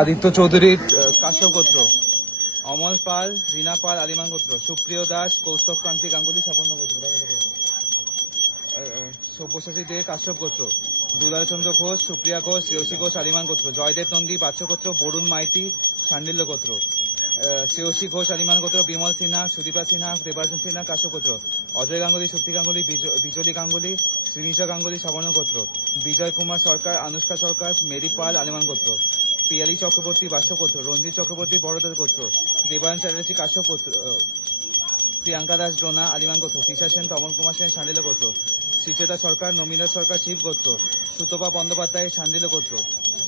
আদিত্য চৌধুরী কাশ্যপ গোত্র, অমল পাল, রীনা পাল আলিমান গোত্র, সুপ্রিয় দাস কৌস্তব কান্তি গাঙ্গুলি সাপন্ন গোত্র, সব্যসাচী দে কাশ্যপ গোত্র, দুলালচন্দ্র ঘোষ, সুপ্রিয়া ঘোষ, শ্রেয়সী ঘোষ আলিমান গোত্র, জয়দেব নন্দী বাচ্চ গোত্র, বরুণ মাইতি শান্ডিল্য গোত্র, শ্রেয়সী ঘোষ আলিমান গোত্র, বিমল সিনহা, সুদীপা সিনহা, দেবার্জন সিনহা কাশ্যপ গোত্র, অজয় গাঙ্গুলি, শক্তি গাঙ্গুলি, বিজলি গাঙ্গুলি, শ্রীনিশা গাঙ্গুলি সাবর্ণ গোত্র, বিজয় কুমার সরকার, আনুষ্কা সরকার, মেরি পাল আলিমান গোত্র, পিয়ালি চক্রবর্তী বাস্য গোত্র, রঞ্জিত চক্রবর্তী বড়দাস গোত্র, দেবায়ন চ্যাটার্জি কাশ্যপ গোত্র, প্রিয়াঙ্কা দাস ডোনা আলিমান গোত্র, তিশা সেন, তমল কুমার সেন শান্ডিল্য গোত্র, শ্রীচেতা সরকার, নমিতা সরকার শিব গোত্র, সুতপা বন্দ্যোপাধ্যায় শান্ডিল্য গোত্র,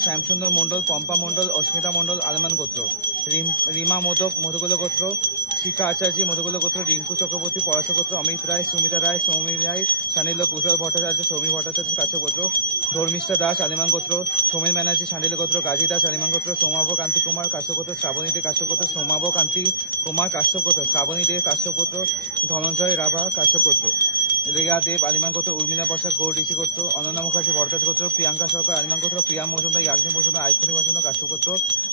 শ্যামসুন্দর মণ্ডল, পম্পা মণ্ডল, অস্মিতা মণ্ডল আলমান গোত্র, রিমা মোদক মধুকুল গোত্র, শিখা আচার্য মধুকুল গোত্র, রিঙ্কু চক্রবর্তী পরাশ গোত্র, অমিত রায়, সুমিতা রায়, সৌমি রায় শান্ডিল্য, কুশল ভট্টাচার্য, সৌমি ভট্টাচার্য কাশ্যপ গোত্র, ধর্মিষ্ঠা দাস আলিমান গোত্র, সৌমেন ব্যানার্জি শান্ডিল্য গোত্র, গাজী দাস আলিমান গোত্র, সৌমাভ কান্তি কুমার কাশ্যপ গোত্র, শ্রাবণী দে কাশ্যপ গোত্র, সৌমাভ কান্তি কুমার কাশ্যপ গোত্র, শ্রাবণী দে কাশ্যপ গোত্র, ধনঞ্জয় রাভা কাশ্যপ গোত্র, রেয়া দেব আলিমান গোত্র, উর্মিলা বসাক গৌর ঋষি গোত্র, অনন্যা মুখার্জি বরদাস গোত্র, প্রিয়াঙ্কা সরকার আলিমান গোত্র, প্রিয়া মজুমদার, ইয়াগ্নি মজুমদার, আয়ুষ্মণী বসন্ত কাশ্যপ গোত্র,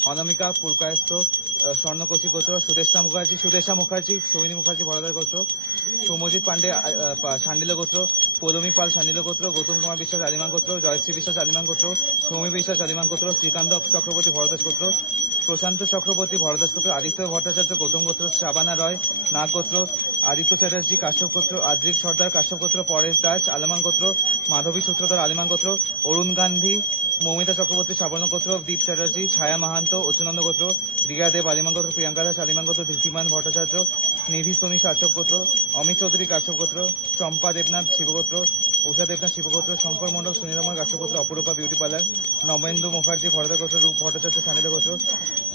অনামিকা পুরকায়স্থ স্বর্ণকোশী গোত্র, সুদেশা মুখার্জি সৌমিনী মুখার্জি বরদাস গোত্র, সৌমজিৎ পান্ডে শান্ডিল্য গোত্র, পৌলমী পাল শান্ডিল্য গোত্র, গৌতম কুমার বিশ্বাস আলিমান গোত্র, জয়শ্রী বিশ্বাস আলিমান গোত্র, সৌমি বিশ্বাস আলিমান গোত্র, শ্রীকান্ত চক্রবর্তী ভরদাস গোত্র, প্রশান্ত চক্রবর্তী ভরদাস গোত্র, আদিত্য ভট্টাচার্য গৌতম গোত্র, শাবানা রয় নাগ গোত্র, আদিত্য চ্যাটার্জি কাশ্যপ গোত্র, আদ্রিক সর্দার কাশ্যপ গোত্র, পরেশ দাস আলিমান গোত্র, মাধবী সূত্রধর আলিমান গোত্র, অরুণ গান্ধী মৌমিতা চক্রবর্তী সাবর্ণ গোত্র, দীপ চ্যাটার্জি, ছায়া মাহান্ত অচ্যুতানন্দ গোত্র, রিয়া দেব আলিমান গোত্র, প্রিয়াঙ্কা দাস আলিমান গোত্র, ধৃতিমান ভট্টাচার্য, নিধি সোনি কাশ্যপ গোত্র, অমিত চৌধুরী কাশ্যপ গোত্র, চম্পা দেবনাথ শিবগোত্র, উষা দেবনাথ শিবগোত্র, শঙ্কর মণ্ডল সুনীলময় কাশ্যপ গোত্র, অপরূপা বিউটি পার্লার, নবেন্দু মুখার্জি ভরদাস গোত্র, রূপ ভট্টাচার্য শান্ডিল্য গোত্র,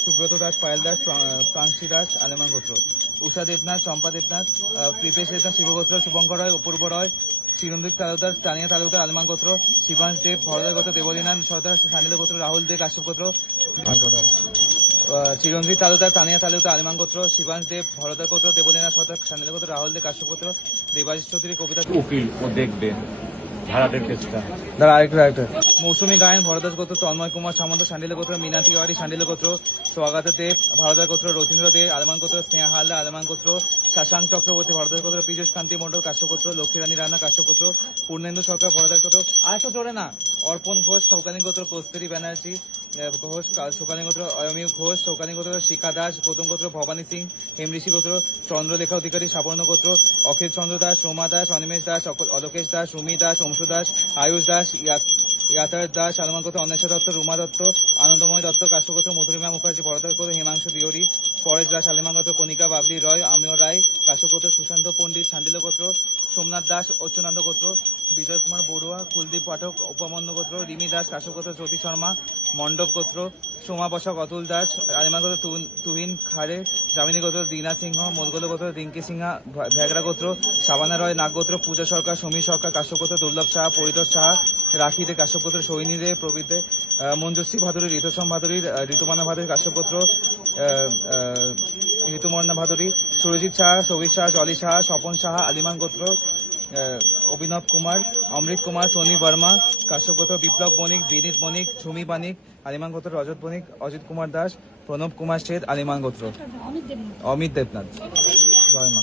সুব্রত দাস, পায়েল দাস, প্রাংশী দাস আলিমান গোত্র, উষা দেবনাথ, চম্পা দেবনাথ, কৃপেশ দেবনাথ শিবগোত্র, শুভঙ্কর রয়, অপূর্ব রয়, চিরঞ্জিত তালুকদার, তানিয়া তালুকদার আলিমান গোত্র, শিবাংশ দেব ভরদাস গোত্র, দেবলীনাথ সর্দার শান্ডিল্য গোত্র, রাহুল দে কাশ্যপ গোত্র, চিরঞ্জিত তালুকদার, তানিয়া তালুকদার আলিমান গোত্র, শিবাংশ দেব ভরদাস গোত্র, দেবলীনাথ সর্দার শান্ডিল্য গোত্র, রাহুল দে কাশ্যপ গোত্র, দেবাশিস চৌধুরী কবিতা উকিল ও দেখবে ধারাদের চেষ্টা। মৌসুমী গায়ন ভরদাস গোত্র, তন্ময় কুমার সামন্ত শান্ডিল্য গোত্র, মীনা তিওয়ারি শান্ডিল্য গোত্র, স্বাগত দেব ভরদাস গোত্র, রথীন্দ্র দে আলমান গোত্র, স্নেহা হালদা আলমান গোত্র, শাশাঙ্ক চক্রবর্তী ভরদাস গোত্র, পীযুষ কান্তি মণ্ডল কাশ্যপ গোত্র, লক্ষ্মীরানী রানা কাশ্যপ গোত্র, পূর্ণেন্দু সরকার ভরদাস গোত্র, আর তো জোরে না, অর্পণ ঘোষ সৌকালীন গোত্র, কস্তুরী ব্যানার্জি ঘোষ শোকালী গোত্র, অয়মী ঘোষ শৌকালীন গোত্র, শিখা দাস গৌতম গোত্র, ভবানী সিং হেমঋষি গোত্র, চন্দ্রলেখা অধিকারী সাবর্ণ গোত্র, অখিল চন্দ্র দাস, রোমা দাস, অনিমেষ দাস, অলোকেশ দাস, রুমি দাস, অংশু দাস, আয়ুষ দাস, ইয়াতার দাস আলমান গোত্র, অন্বেষা দত্ত, রুমা দত্ত, আনন্দময় দত্ত কাশ্যপ গোত্র, মধুরিমা মুখার্জি ভরদাস গোত্র, হিমাংশু দিওরি, পরেশ দাস আলিমান গোত্র, কণিকা বাবলি রয়, আমিও রায় কাশ্যপ গোত্র, সুশান্ত পণ্ডিত শান্ডিল্য গোত্র, সোমনাথ দাস অচ্যুতানন্দ গোত্র, বিজয় কুমার বড়ুয়া, কুলদীপ পাঠক উপমন্য গোত্র, রিমি দাস কাশ্যপ গোত্র, জ্যোতি শর্মা মণ্ডপ গোত্র, সোমা বসাক, অতুল দাস আলিমান গোত্র, তুহিন খাড়ে যামিনী গোত্র, দীনা সিংহ মধুগোল গোত্র, রিঙ্কি সিংহা ভেগড়া গোত্র, শাবানা রয় নাগ গোত্র, পূজা সরকার সমীর সরকার কাশ্যপ গোত্র, দুর্লভ শাহ পরিতোষ সাহা রাখি দে কাশ্যপ গোত্র, সৈনী দে প্রবৃত্তে, মঞ্জুশ্রী ভাদুরী, ঋতুসম ভাদুরী, ঋতুমানা ভাদুরী কাশ্যপ গোত্র, ঋতুমর্ণা ভাদুরী, সুরজিৎ শাহ, সবির শাহ, জলি শাহ, স্বপন সাহা আলিমান গোত্র, অভিনব কুমার, অমৃত কুমার, সোনি বর্মা কাশ্যপ গোত্র, বিপ্লব বণিক, বিনীত বণিক, ঝুমি বাণিক আলিমান গোত্র, রজত বণিক, অজিত কুমার দাস, প্রণব কুমার শেঠ আলিমান গোত্র, অমিত দেবনাথ। জয় মা।